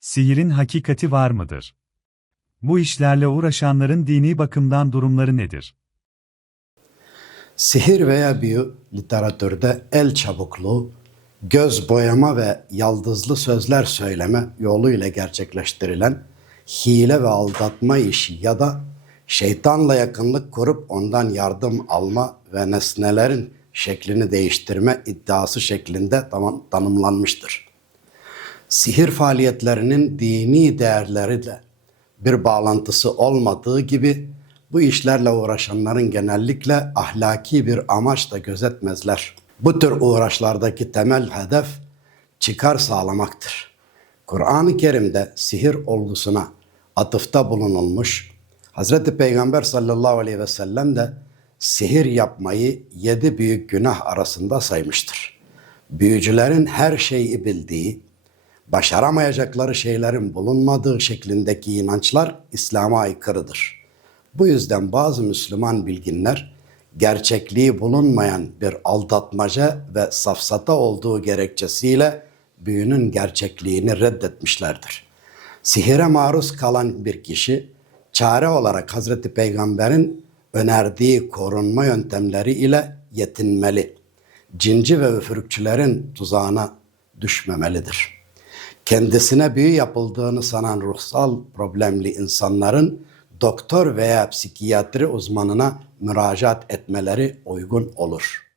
Sihirin hakikati var mıdır? Bu işlerle uğraşanların dini bakımdan durumları nedir? Sihir veya büyü literatürde el çabukluğu, göz boyama ve yaldızlı sözler söyleme yoluyla gerçekleştirilen hile ve aldatma işi ya da şeytanla yakınlık kurup ondan yardım alma ve nesnelerin şeklini değiştirme iddiası şeklinde tanımlanmıştır. Sihir faaliyetlerinin dini değerleriyle bir bağlantısı olmadığı gibi bu işlerle uğraşanların genellikle ahlaki bir amaç da gözetmezler. Bu tür uğraşlardaki temel hedef çıkar sağlamaktır. Kur'an-ı Kerim'de sihir olgusuna atıfta bulunulmuş, Hazreti Peygamber sallallahu aleyhi ve sellem de sihir yapmayı yedi büyük günah arasında saymıştır. Büyücülerin her şeyi bildiği, başaramayacakları şeylerin bulunmadığı şeklindeki inançlar İslam'a aykırıdır. Bu yüzden bazı Müslüman bilginler gerçekliği bulunmayan bir aldatmaca ve safsata olduğu gerekçesiyle büyünün gerçekliğini reddetmişlerdir. Sihire maruz kalan bir kişi çare olarak Hazreti Peygamber'in önerdiği korunma yöntemleri ile yetinmeli. Cinci ve üfürükçülerin tuzağına düşmemelidir kendisine büyü yapıldığını sanan ruhsal problemli insanların doktor veya psikiyatri uzmanına müracaat etmeleri uygun olur.''